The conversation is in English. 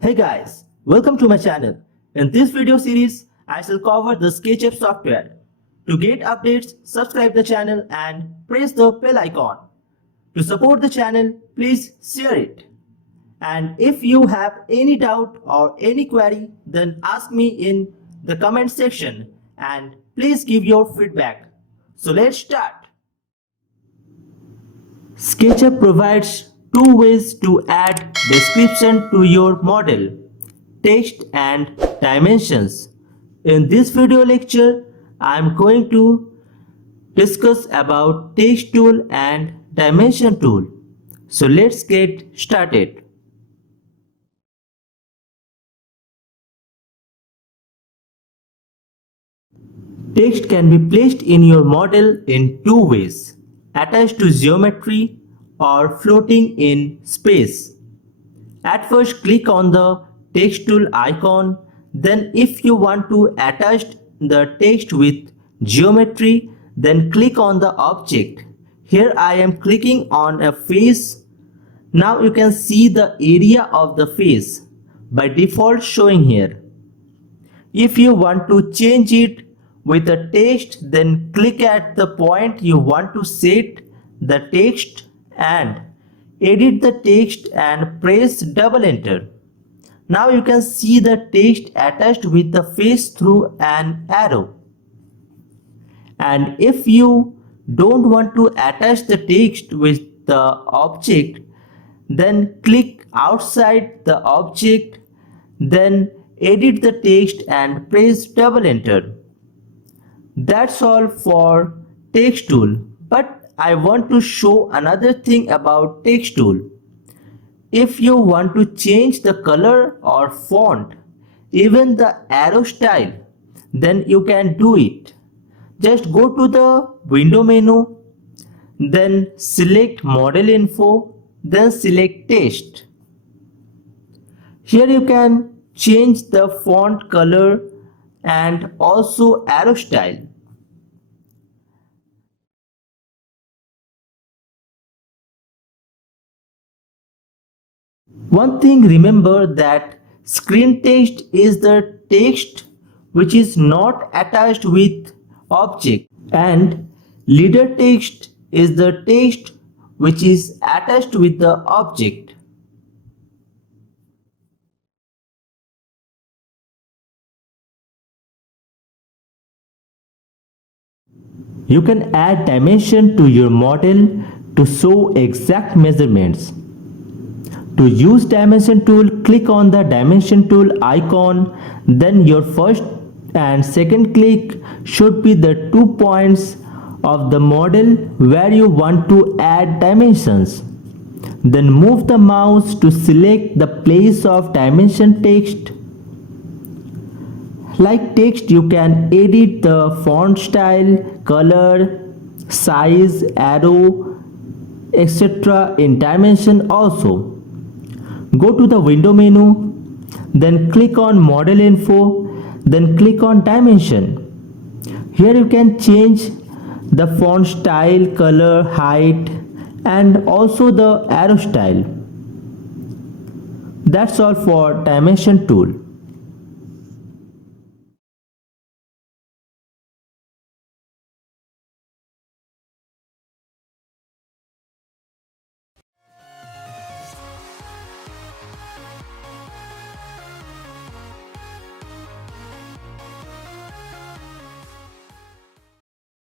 Hey guys, welcome to my channel. In this video series, I shall cover the SketchUp software. To get updates, subscribe the channel and press the bell icon. To support the channel, please share it. And if you have any doubt or any query, then ask me in the comment section and please give your feedback. So let's start. SketchUp provides two ways to add description to your model, text and dimensions. In this video lecture, I am going to discuss about text tool and dimension tool. So let's get started. Text can be placed in your model in two ways, attached to geometry or floating in space. At first, click on the text tool icon. Then if you want to attach the text with geometry, then click on the object. Here I am clicking on a face. Now you can see the area of the face by default showing here. If you want to change it with a text, then click at the point you want to set the text and edit the text and press double enter. Now you can see the text attached with the face through an arrow. And if you don't want to attach the text with the object, then click outside the object, then edit the text and press double enter. That's all for text tool, but I want to show another thing about text tool. If you want to change the color or font, even the arrow style, then you can do it. Just go to the window menu, then select model info, then select text. Here you can change the font color and also arrow style. One thing, remember that screen text is the text which is not attached with object, and leader text is the text which is attached with the object. You can add dimension to your model to show exact measurements. To use dimension tool, click on the dimension tool icon, then your first and second click should be the 2 points of the model where you want to add dimensions. Then move the mouse to select the place of dimension text. Like text, you can edit the font style, color, size, arrow, etc. in dimension also. Go to the window menu, then click on model info, then click on dimension. Here you can change the font style, color, height and also the arrow style. That's all for dimension tool.